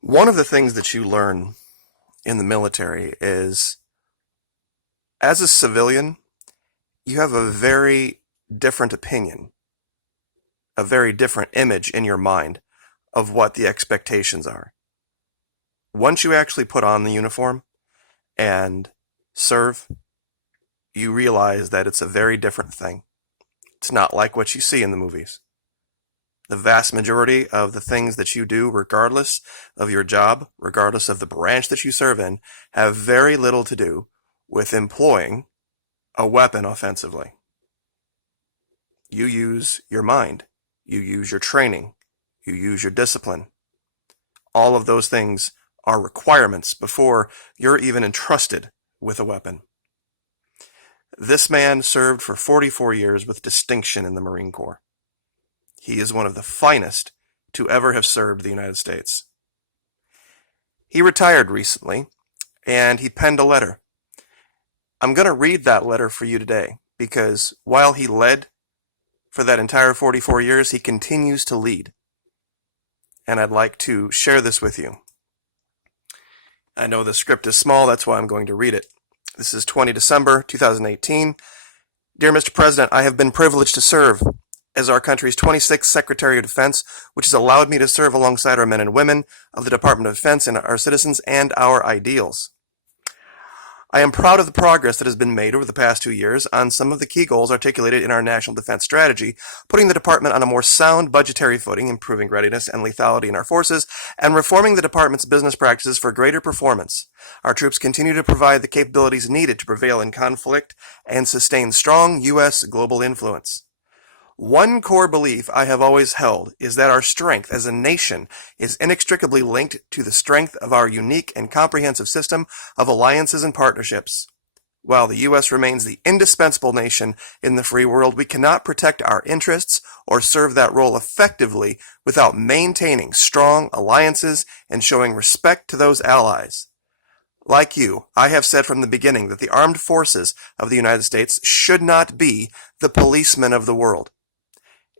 One of the things that you learn in the military is, as a civilian, you have a very different opinion, a very different image in your mind of what the expectations are. Once you actually put on the uniform and serve, you realize that it's a very different thing. It's not like what you see in the movies. The vast majority of the things that you do, regardless of your job, regardless of the branch that you serve in, have very little to do with employing a weapon offensively. You use your mind. You use your training. You use your discipline. All of those things are requirements before you're even entrusted with a weapon. This man served for 44 years with distinction in the Marine Corps. He is one of the finest to ever have served the United States. He retired recently, and he penned a letter. I'm going to read that letter for you today, because while he led for that entire 44 years, he continues to lead. And I'd like to share this with you. I know the script is small, that's why I'm going to read it. This is 20 December 2018. Dear Mr. President, I have been privileged to serve as our country's 26th Secretary of Defense, which has allowed me to serve alongside our men and women of the Department of Defense and our citizens and our ideals. I am proud of the progress that has been made over the past 2 years on some of the key goals articulated in our National Defense Strategy, putting the department on a more sound budgetary footing, improving readiness and lethality in our forces, and reforming the department's business practices for greater performance. Our troops continue to provide the capabilities needed to prevail in conflict and sustain strong U.S. global influence. One core belief I have always held is that our strength as a nation is inextricably linked to the strength of our unique and comprehensive system of alliances and partnerships. While the U.S. remains the indispensable nation in the free world, we cannot protect our interests or serve that role effectively without maintaining strong alliances and showing respect to those allies. Like you, I have said from the beginning that the armed forces of the United States should not be the policemen of the world.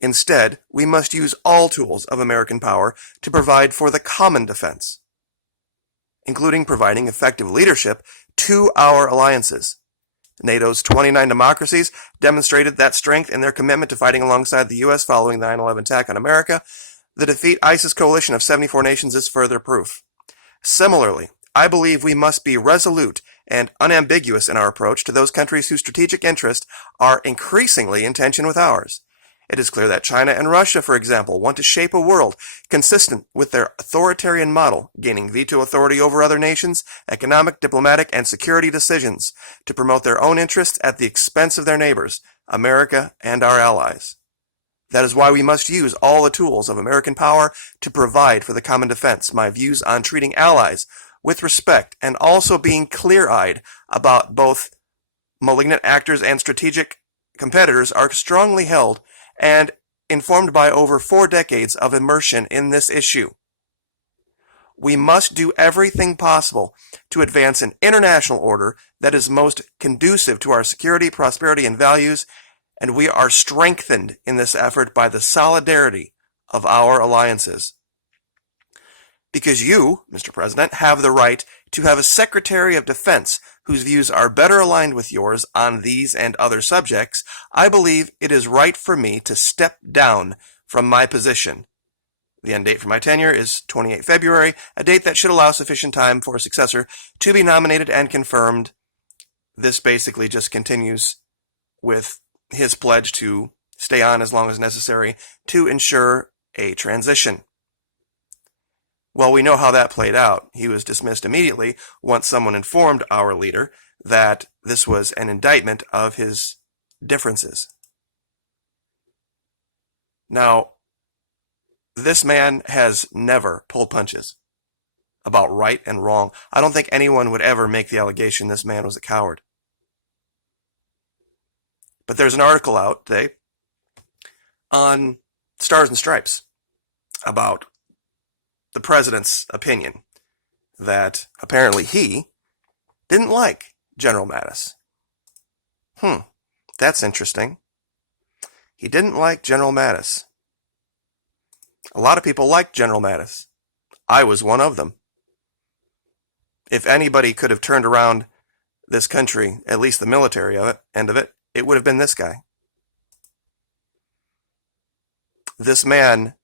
Instead, we must use all tools of American power to provide for the common defense, including providing effective leadership to our alliances. NATO's 29 democracies demonstrated that strength in their commitment to fighting alongside the U.S. following the 9/11 attack on America. The defeat ISIS coalition of 74 nations is further proof. Similarly, I believe we must be resolute and unambiguous in our approach to those countries whose strategic interests are increasingly in tension with ours. It is clear that China and Russia, for example, want to shape a world consistent with their authoritarian model, gaining veto authority over other nations' economic, diplomatic, and security decisions to promote their own interests at the expense of their neighbors, America and our allies. That is why we must use all the tools of American power to provide for the common defense. My views on treating allies with respect and also being clear-eyed about both malignant actors and strategic competitors are strongly held and informed by over 4 decades of immersion in this issue. We must do everything possible to advance an international order that is most conducive to our security, prosperity, and values, and we are strengthened in this effort by the solidarity of our alliances. Because you, Mr. President, have the right to have a Secretary of Defense whose views are better aligned with yours on these and other subjects, I believe it is right for me to step down from my position. The end date for my tenure is 28 February, a date that should allow sufficient time for a successor to be nominated and confirmed. This basically just continues with his pledge to stay on as long as necessary to ensure a transition. Well, we know how that played out. He was dismissed immediately once someone informed our leader that this was an indictment of his differences. Now, this man has never pulled punches about right and wrong. I don't think anyone would ever make the allegation this man was a coward. But there's an article out today on Stars and Stripes about the president's opinion that apparently he didn't like General Mattis. That's interesting. He didn't like General Mattis. A lot of people liked General Mattis. I was one of them. If anybody could have turned around this country, at least the military end of it, it would have been this guy. This man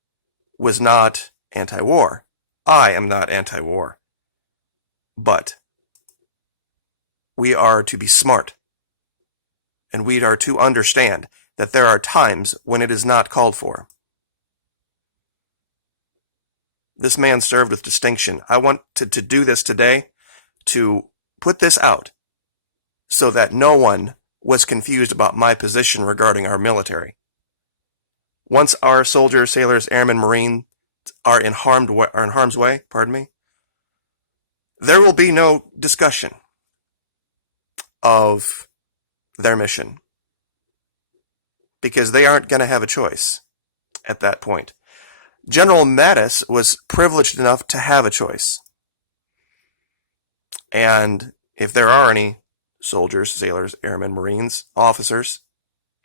was not anti-war. I am not anti-war. But we are to be smart. And we are to understand that there are times when it is not called for. This man served with distinction. I want to do this today, to put this out, so that no one was confused about my position regarding our military. Once our soldiers, sailors, airmen, Marines are in harm's way, there will be no discussion of their mission, because they aren't going to have a choice at that point. General Mattis was privileged enough to have a choice. And if there are any soldiers, sailors, airmen, Marines, officers,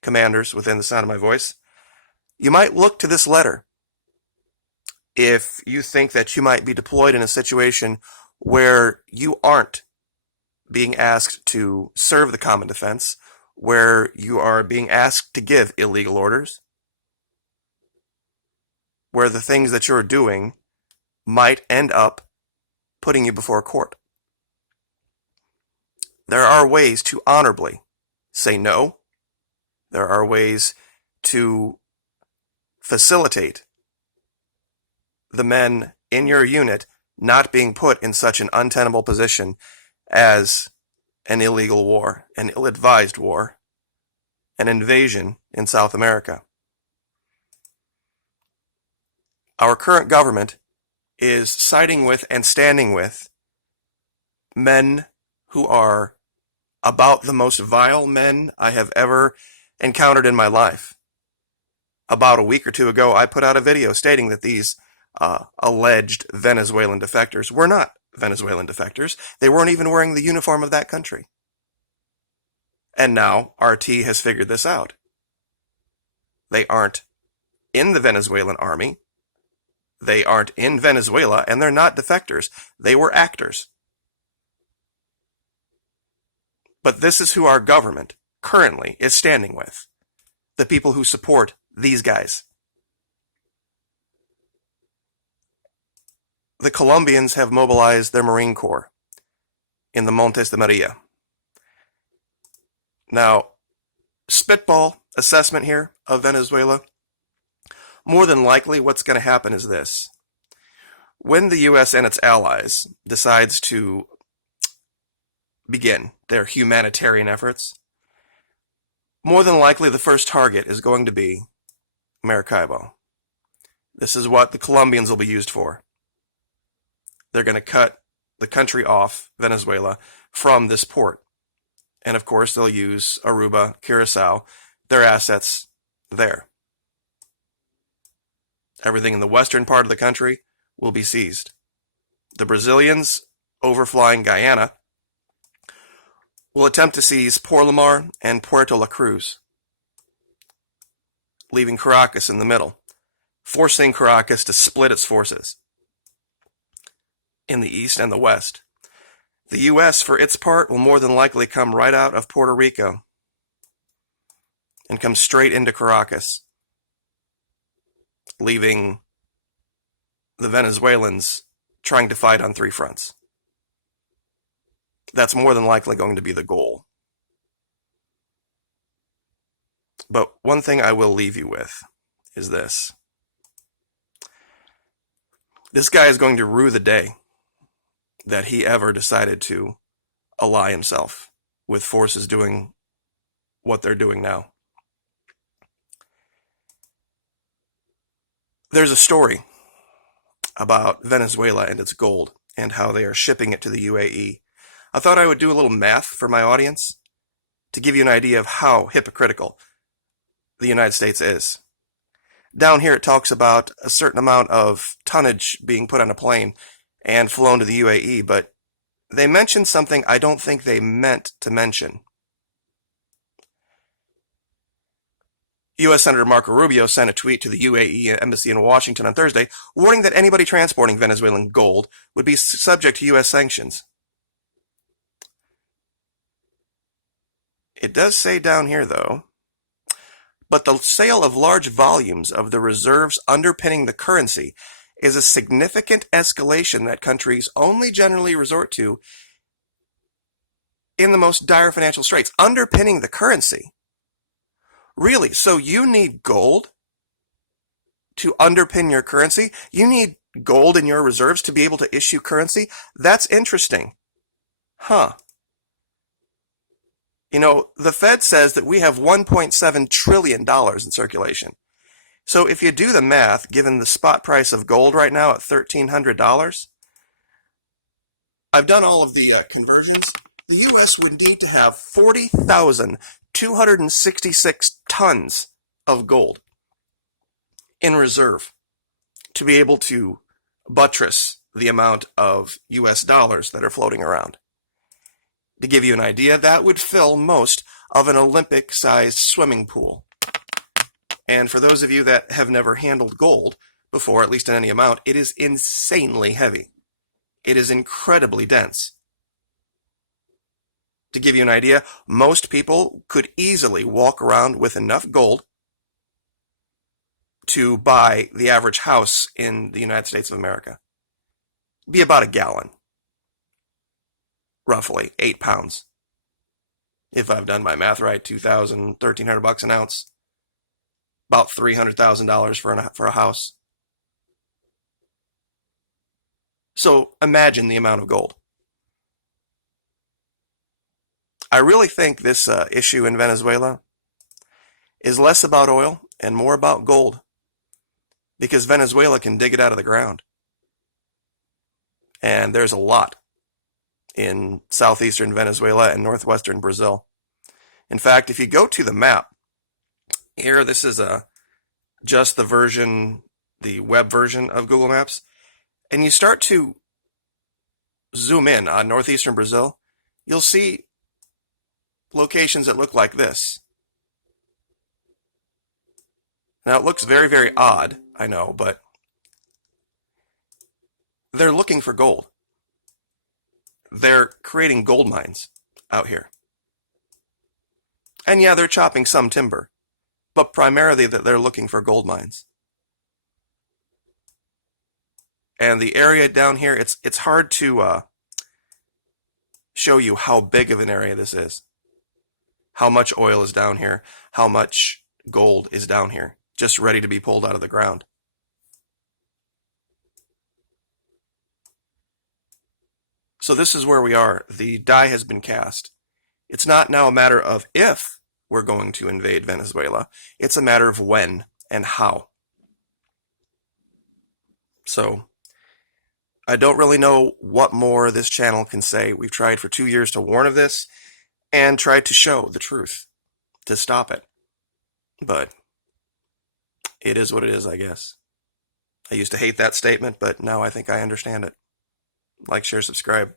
commanders within the sound of my voice, you might look to this letter if you think that you might be deployed in a situation where you aren't being asked to serve the common defense, where you are being asked to give illegal orders, where the things that you're doing might end up putting you before court. There are ways to honorably say no. There are ways to facilitate the men in your unit not being put in such an untenable position as an illegal war, an ill-advised war, an invasion in South America. Our current government is siding with and standing with men who are about the most vile men I have ever encountered in my life. About a week or two ago, I put out a video stating that these alleged Venezuelan defectors were not Venezuelan defectors. They weren't even wearing the uniform of that country. And now RT has figured this out. They aren't in the Venezuelan army. They aren't in Venezuela, and they're not defectors. They were actors. But this is who our government currently is standing with. The people who support these guys. The Colombians have mobilized their Marine Corps in the Montes de Maria. Now, spitball assessment here of Venezuela. More than likely, what's going to happen is this. When the U.S. and its allies decides to begin their humanitarian efforts, more than likely the first target is going to be Maracaibo. This is what the Colombians will be used for. They're going to cut the country off, Venezuela, from this port. And of course, they'll use Aruba, Curacao, their assets there. Everything in the western part of the country will be seized. The Brazilians, overflying Guyana, will attempt to seize Porlamar and Puerto La Cruz, leaving Caracas in the middle, forcing Caracas to split its forces in the east and the west. The U.S., for its part, will more than likely come right out of Puerto Rico and come straight into Caracas, leaving the Venezuelans trying to fight on three fronts. That's more than likely going to be the goal. But one thing I will leave you with is this. This guy is going to rue the day that he ever decided to ally himself with forces doing what they're doing now. There's a story about Venezuela and its gold and how they are shipping it to the UAE. I thought I would do a little math for my audience to give you an idea of how hypocritical the United States is. Down here it talks about a certain amount of tonnage being put on a plane and flown to the UAE, but they mentioned something I don't think they meant to mention. U.S. Senator Marco Rubio sent a tweet to the UAE embassy in Washington on Thursday, warning that anybody transporting Venezuelan gold would be subject to U.S. sanctions. It does say down here, though, but the sale of large volumes of the reserves underpinning the currency is a significant escalation that countries only generally resort to in the most dire financial straits. Underpinning the currency. Really? So you need gold to underpin your currency? You need gold in your reserves to be able to issue currency? That's interesting. Huh. You know, the Fed says that we have $1.7 trillion in circulation. So if you do the math, given the spot price of gold right now at $1,300, I've done all of the conversions. The U.S. would need to have 40,266 tons of gold in reserve to be able to buttress the amount of U.S. dollars that are floating around. To give you an idea, that would fill most of an Olympic-sized swimming pool. And for those of you that have never handled gold before, at least in any amount, it is insanely heavy. It is incredibly dense. To give you an idea, most people could easily walk around with enough gold to buy the average house in the United States of America. It'd be about a gallon. Roughly 8 pounds. If I've done my math right, $2,000, $1,300 an ounce. About $300,000 for a house. So imagine the amount of gold. I really think this issue in Venezuela is less about oil and more about gold, because Venezuela can dig it out of the ground. And there's a lot in southeastern Venezuela and northwestern Brazil. In fact, if you go to the map, here, this is just the web version of Google Maps, and you start to zoom in on northeastern Brazil, you'll see locations that look like this. Now, it looks very, very odd, I know, but they're looking for gold. They're creating gold mines out here. And yeah, they're chopping some timber, but primarily that they're looking for gold mines. And the area down here, it's hard to show you how big of an area this is. How much oil is down here, how much gold is down here, just ready to be pulled out of the ground. So this is where we are. The die has been cast. It's not now a matter of if we're going to invade Venezuela. It's a matter of when and how. So I don't really know what more this channel can say. We've tried for 2 years to warn of this and tried to show the truth to stop it. But it is what it is, I guess. I used to hate that statement, but now I think I understand it. Like, share, subscribe.